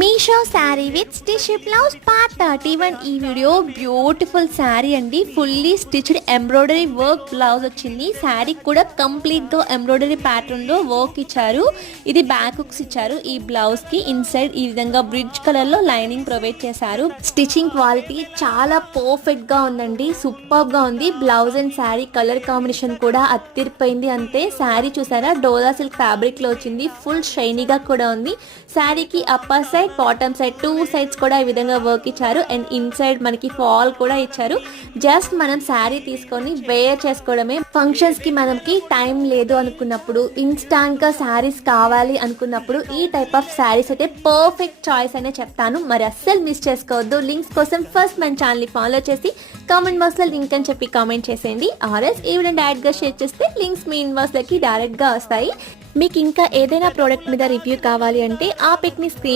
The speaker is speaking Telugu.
Meesho sari with stitch blouse part 31. ఈ వీడియో బ్యూటిఫుల్ శారీ అండి. Fully stitched embroidery work blouse వచ్చింది. శారీ కూడా కంప్లీట్ గా ఎంబ్రాయిడరీ ప్యాటర్న్ లో వర్క్ ఇచ్చారు. ఇది బ్యాక్ హుక్స్ ఇచ్చారు. ఈ బ్లౌజ్ కి ఇన్సైడ్ ఈ విధంగా బ్రిడ్జ్ కలర్ లో లైనింగ్ ప్రొవైడ్ చేశారు. స్టిచ్చింగ్ క్వాలిటీ చాలా పర్ఫెక్ట్ గా ఉందండి. సూపర్ గా ఉంది. Blouse and sari colour combination కూడా అత్తిరిపోయింది. అంతే శారీ చూసారా, డోలా సిల్క్ ఫ్యాబ్రిక్ లో వచ్చింది. ఫుల్ షైనీగా కూడా ఉంది. శారీకి upper side bottom side 2 sides కూడా ఈ విధంగా వర్క్ ఇచ్చారు. అండ్ ఇన్సైడ్ మనకి ఫాల్ కూడా ఇచ్చారు. జస్ట్ మనం శారీ తీసుకొని వేర్ చేసుకోవడమే. ఫంక్షన్స్ కి మనకి టైం లేదు అనుకున్నప్పుడు, ఇన్స్టాంట్ గా శారీస్ కావాలి అనుకున్నప్పుడు ఈ టైప్ ఆఫ్ శారీస్ అయితే పర్ఫెక్ట్ చాయిస్ అనే చెప్తాను. మరి అస్సలు మిస్ చేసుకోవద్దు. లింక్స్ కోసం ఫస్ట్ మన ఛానల్ ని ఫాలో చేసి కామెంట్ బాక్స్ లో లింక్ అని చెప్పి కామెంట్ చేసేయండి. ఆర్ఎస్ ఈ వీడియో డైరెక్ట్ గా షేర్ చేస్తే లింక్స్ మీ ఇన్బాక్స్ లకి డైరెక్ట్ గా వస్తాయి. మీకు ఇంకా ఏదైనా ప్రోడక్ట్ మీద రివ్యూ కావాలి అంటే ఆ పిక్ ని స్క్రీన్